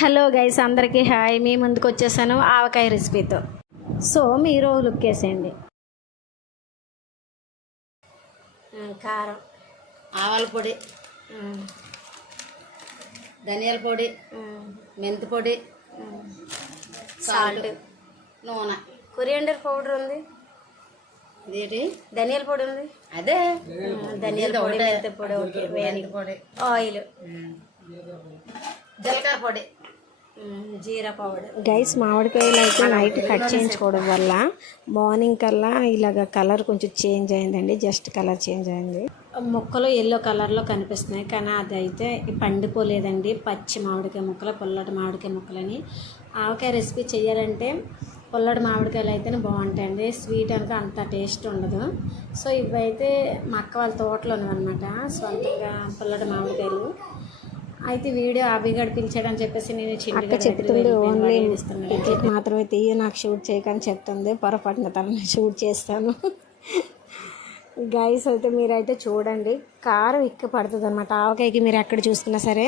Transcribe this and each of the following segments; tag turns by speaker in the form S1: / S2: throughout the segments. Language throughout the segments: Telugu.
S1: హలో గైస్ అందరికీ హాయ్. మీ ముందుకు వచ్చేసాను ఆవకాయ రెసిపీతో. సో మీరు లుక్ వేసేయండి కారం
S2: ఆవాల పొడి ధనియాల పొడి మెంతి పొడి. సాల్ట్ నూనె.
S1: కొరియండర్ పౌడర్ ఉంది.
S2: ఇదేంటి?
S1: ధనియాల పొడి ఉంది.
S2: అదే.
S1: ధనియాల పొడి. మెంతి పొడి ఓకే
S2: పొడి
S1: ఆయిల్.
S2: జీలకర్ర పొడి.
S1: జీరా పౌడర్ గైస్ మామిడికాయలు అయితే నైట్ కట్ చేయించుకోవడం వల్ల మార్నింగ్ కల్లా ఇలాగ కలర్ కొంచెం చేంజ్ అయిందండి. జస్ట్ కలర్ చేంజ్ అయింది. ముక్కలు ఎల్లో కలర్లో కనిపిస్తున్నాయి. కానీ అది అయితే పండిపోలేదండి. పచ్చి మామిడికాయ ముక్కలు పుల్లటి మామిడికాయ ముక్కలని. ఆవకాయ రెసిపీ చేయాలంటే పుల్లటి మామిడికాయలు అయితేనే బాగుంటాయండి. స్వీట్ అనుక అంత టేస్ట్ ఉండదు. సో ఇవైతే మా అక్క వాళ్ళ తోటలో ఉన్నవన్నమాట సొంతంగా పుల్లటి మామిడికాయలు. అయితే వీడియో అభిగడ్ పిలిచాడని చెప్పేసి నేను చిన్న చెప్తుంది ఓన్లీ ఇట్లకి మాత్రమే తీయ నాకు షూట్ చేయకని చెప్తుంది. పొరపాటున తనని షూట్ చేస్తాను. గైస్ అయితే మీరైతే చూడండి. కారం ఎక్కువ పడుతుంది అనమాట ఆవకాయకి మీరు ఎక్కడ చూసుకున్నా సరే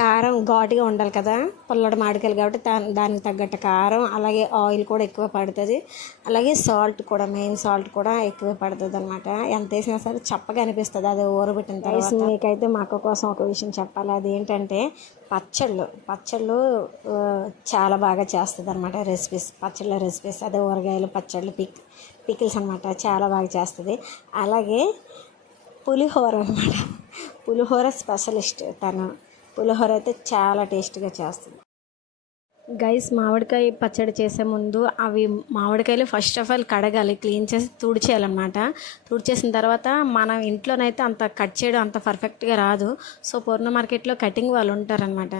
S1: కారం ఘాటుగా ఉండాలి కదా పుల్లటి మామిడికాయలు కాబట్టి దానికి తగ్గట్టు కారం అలాగే ఆయిల్ కూడా ఎక్కువ పడుతుంది. అలాగే సాల్ట్ కూడా మెయిన్ సాల్ట్ కూడా ఎక్కువ పడుతుంది అనమాట ఎంత వేసినా సరే చప్పగా అనిపిస్తుంది అది ఊరబెట్టిన తర్వాత. మీకైతే మా అక్క కోసం ఒక విషయం చెప్పాలి. అది ఏంటంటే పచ్చళ్ళు పచ్చళ్ళు చాలా బాగా చేస్తుంది అనమాట రెసిపీస్ పచ్చళ్ళ రెసిపీస్ అదే ఊరగాయలు పచ్చళ్ళు పిక్ పికిల్స్ అనమాట చాలా బాగా చేస్తుంది. అలాగే పులిహోర అనమాట. పులిహోర స్పెషలిస్ట్ తను. పులిహోర అయితే చాలా టేస్ట్గా చేస్తుంది. గైస్ మామిడికాయ పచ్చడి చేసే ముందు అవి మామిడికాయలు ఫస్ట్ ఆఫ్ ఆల్ కడగాలి క్లీన్ చేసి తుడిచేయాలన్నమాట. తుడిచేసిన తర్వాత మనం ఇంట్లోనైతే అంత కట్ చేయడం అంత పర్ఫెక్ట్గా రాదు. సో పూర్ణ మార్కెట్లో కటింగ్ వాళ్ళు ఉంటారనమాట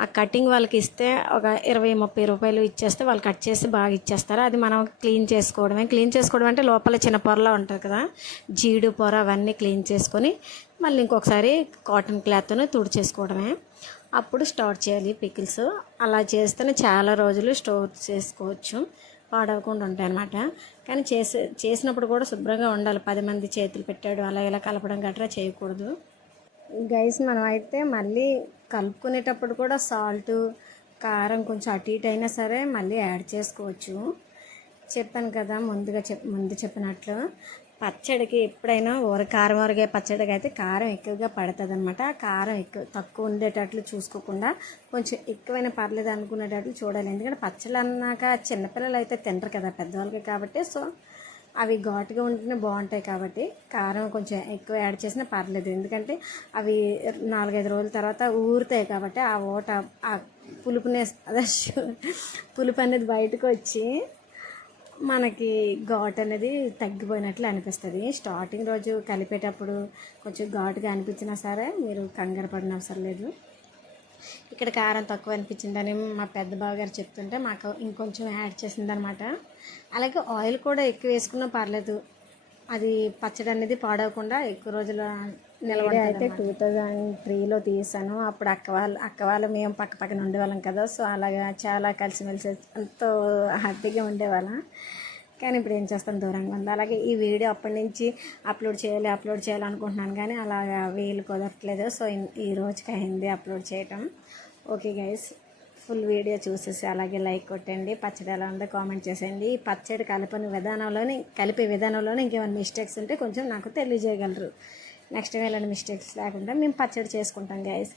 S1: ఆ కటింగ్ వాళ్ళకి ఇస్తే ఒక ఇరవై ముప్పై రూపాయలు ఇచ్చేస్తే వాళ్ళు కట్ చేసి బాగా ఇచ్చేస్తారు. అది మనం క్లీన్ చేసుకోవడమే. క్లీన్ చేసుకోవడం అంటే లోపల చిన్న పొరలా ఉంటుంది కదా. జీడు పొర అవన్నీ క్లీన్ చేసుకొని మళ్ళీ ఇంకొకసారి కాటన్ క్లాత్తో తుడిచేసుకోవడమే. అప్పుడు స్టార్ట్ చేయాలి పికిల్స్. అలా చేస్తేనే చాలా రోజులు స్టోర్ చేసుకోవచ్చు. పాడవకుండా ఉంటాయి అన్నమాట. కానీ చేసే చేసినప్పుడు కూడా శుభ్రంగా ఉండాలి. పది మంది చేతులు పెట్టాడు అలా ఇలా కలపడం గట్రా చేయకూడదు. గైస్ మనం అయితే మళ్ళీ కలుపుకునేటప్పుడు కూడా సాల్ట్ కారం కొంచెం అటు ఇటు అయినా సరే మళ్ళీ యాడ్ చేసుకోవచ్చు. చెప్పాను కదా ముందుగా చెప్ ముందు చెప్పినట్లు. పచ్చడికి ఎప్పుడైనా ఊర కారం ఊరగే పచ్చడికి అయితే కారం ఎక్కువగా పడుతుంది అనమాట కారం ఎక్కువ తక్కువ ఉండేటట్లు చూసుకోకుండా కొంచెం ఎక్కువైనా పర్లేదు అనుకునేటట్లు చూడాలి. ఎందుకంటే పచ్చళ్ళు అన్నాక చిన్నపిల్లలు అయితే తింటారు కదా పెద్దవాళ్ళకి కాబట్టి. సో అవి ఘాటుగా ఉంటేనే బాగుంటాయి కాబట్టి కారం కొంచెం ఎక్కువ యాడ్ చేసినా పర్లేదు. ఎందుకంటే అవి నాలుగైదు రోజుల తర్వాత ఊరుతాయి కాబట్టి ఆ ఓట ఆ పులుపునే అదే పులుపు అనేది బయటకు వచ్చి మనకి ఘాట్ అనేది తగ్గిపోయినట్లు అనిపిస్తుంది. స్టార్టింగ్ రోజు కలిపేటప్పుడు కొంచెం ఘాటుగా అనిపించినా సరే మీరు కంగారు పడిన అవసరం లేదు. ఇక్కడ కారం తక్కువ అనిపించిందని మా పెద్ద బావగారు చెప్తుంటే మాకు ఇంకొంచెం యాడ్ చేసిందనమాట. అలాగే ఆయిల్ కూడా ఎక్కువ వేసుకున్నా పర్లేదు. అది పచ్చడి అనేది పాడవకుండా ఎక్కువ రోజులు నిలబడి అయితే టూ థౌజండ్ త్రీలో తీసాను. అప్పుడు అక్క వాళ్ళు అక్క వాళ్ళు మేము పక్క పక్కన ఉండేవాళ్ళం కదా సో అలాగా చాలా కలిసిమెలిసి ఎంతో హ్యాపీగా ఉండేవాళ్ళం. కానీ ఇప్పుడు ఏం చేస్తాం? దూరంగా ఉంది. అలాగే ఈ వీడియో అప్పటి నుంచి అప్లోడ్ చేయాలి అప్లోడ్ చేయాలి అనుకుంటున్నాను కానీ అలాగా వీలు కుదరట్లేదు. సో ఈ రోజుకి అయింది అప్లోడ్ చేయటం. ఓకే గైస్ ఫుల్ వీడియో చూసేసి అలాగే లైక్ కొట్టండి పచ్చడి ఎలా ఉందో కామెంట్ చేసేయండి. ఈ పచ్చడి కలపని విధానంలోని కలిపే విధానంలోనే ఇంకేమైనా మిస్టేక్స్ ఉంటే కొంచెం నాకు తెలియజేయగలరు. నెక్స్ట్ టైం ఇలాంటి మిస్టేక్స్ లేకుండా మేము పచ్చడి చేసుకుంటాం గైస్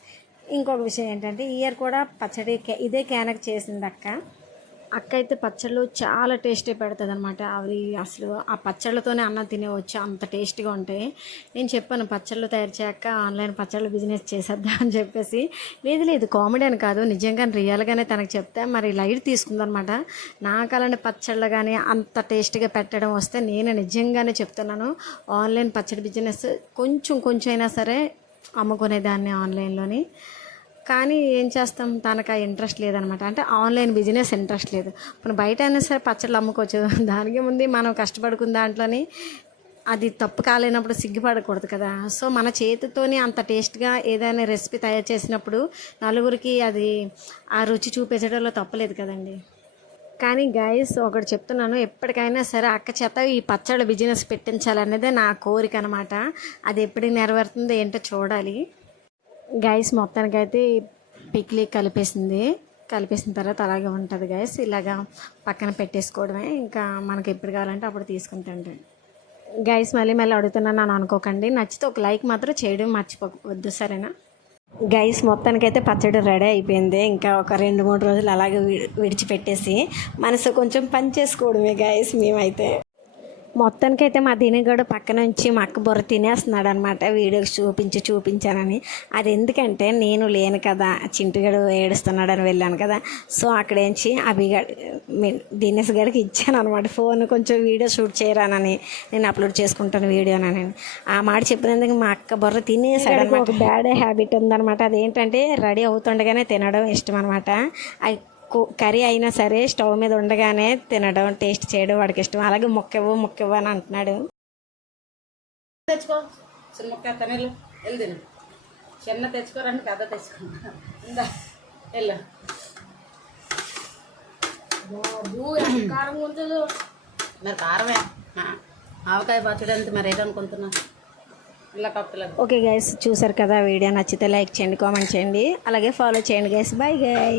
S1: ఇంకొక విషయం ఏంటంటే ఇయర్ కూడా పచ్చడి ఇదే క్యానక్ చేసింది అక్క అక్క అయితే పచ్చళ్ళు చాలా టేస్టీ పెడుతుంది అనమాట అవి అసలు ఆ పచ్చళ్ళతోనే అన్నం తినేవచ్చు. అంత టేస్టీగా ఉంటాయి. నేను చెప్పాను పచ్చళ్ళు తయారు చేయక ఆన్లైన్ పచ్చళ్ళు బిజినెస్ చేసేద్దాం అని చెప్పేసి. లేదు లేదు కామెడీ అని కాదు. నిజంగా రియల్గానే తనకు చెప్తే మరి లైట్ తీసుకుందనమాట నాకు అలాంటి పచ్చళ్ళు కానీ అంత టేస్టీగా పెట్టడం వస్తే నేను నిజంగానే చెప్తున్నాను. ఆన్లైన్ పచ్చడి బిజినెస్ కొంచెం కొంచెం అయినా సరే అమ్ముకునేదాన్ని ఆన్లైన్లోని. కానీ ఏం చేస్తాం? తనకు ఆ ఇంట్రెస్ట్ లేదనమాట. అంటే ఆన్లైన్ బిజినెస్ ఇంట్రెస్ట్ లేదు. ఇప్పుడు బయట అయినా సరే పచ్చళ్ళు అమ్ముకోవచ్చు. దానికి ముందు మనం కష్టపడుకున్న దాంట్లోని అది తప్పు కాలేనప్పుడు సిగ్గుపడకూడదు కదా. సో మన చేతితోనే అంత టేస్ట్గా ఏదైనా రెసిపీ తయారు చేసినప్పుడు నలుగురికి అది ఆ రుచి చూపించడంలో తప్పలేదు కదండి. కానీ గైస్ ఒకటి చెప్తున్నాను. ఎప్పటికైనా సరే అక్క చేత ఈ పచ్చళ్ళ బిజినెస్ పెట్టించాలనేదే నా కోరిక అనమాట. అది ఎప్పటికి నెరవేరుతుందో ఏంటో చూడాలి. గైస్ మొత్తానికైతే పిక్లీ కలిపేసింది. కలిపేసిన తర్వాత అలాగే ఉంటుంది గైస్ ఇలాగా పక్కన పెట్టేసుకోవడమే. ఇంకా మనకి ఎప్పుడు కావాలంటే అప్పుడు తీసుకుంటుంటే గైస్ మళ్ళీ మళ్ళీ అడుగుతున్నాను అని అనుకోకండి. నచ్చితే ఒక లైక్ మాత్రం చేయడం మర్చిపోవద్దు సరేనా? గైస్ మొత్తానికైతే పచ్చడి రెడీ అయిపోయింది. ఇంకా ఒక రెండు మూడు రోజులు అలాగే వి- విడిచిపెట్టేసి మనసు కొంచెం పని చేసుకోవడమే గైస్ మేమైతే. మొత్తానికైతే మా దినగడు పక్క నుంచి మా అక్క బుర్ర తినేస్తున్నాడు అనమాట వీడియోకి చూపించి చూపించానని. అది ఎందుకంటే నేను లేను కదా చింటుగాడు ఏడుస్తున్నాడని వెళ్ళాను కదా. సో అక్కడేంచి అభిగాడు దినేష్ గారికి ఇచ్చాను అనమాట ఫోన్ కొంచెం వీడియో షూట్ చేయరానని నేను అప్లోడ్ చేసుకుంటాను వీడియోనని. ఆ మాట చెప్పినందుకు మా అక్క బుర్ర తినేసాడు అనమాట బ్యాడ్ హ్యాబిట్ ఉందన్నమాట. అదేంటంటే రెడీ అవుతుండగానే తినడం ఇష్టం అనమాట అది కర్రీ అయినా సరే స్టవ్ మీద ఉండగానే తినడం టేస్ట్ చేయడం వాడికి ఇష్టం. అలాగే మొక్కవు మొక్కవు అని అంటున్నాడు.
S2: తెచ్చుకో. చిన్న ముక్క తనలు వెళ్ళు. తిను. చిన్న తెచ్చుకోరండి పెద్ద ఇందా వెళ్ళు. మరి కారమే. ఆవకాయ పచ్చడి అంతే మరి ఏదనుకుంటున్నా ఇలా
S1: ఓకే గైస్ చూసారు కదా వీడియో. నచ్చితే లైక్ చేయండి కామెంట్ చేయండి. అలాగే ఫాలో చేయండి గైస్ బాయ్ గైస్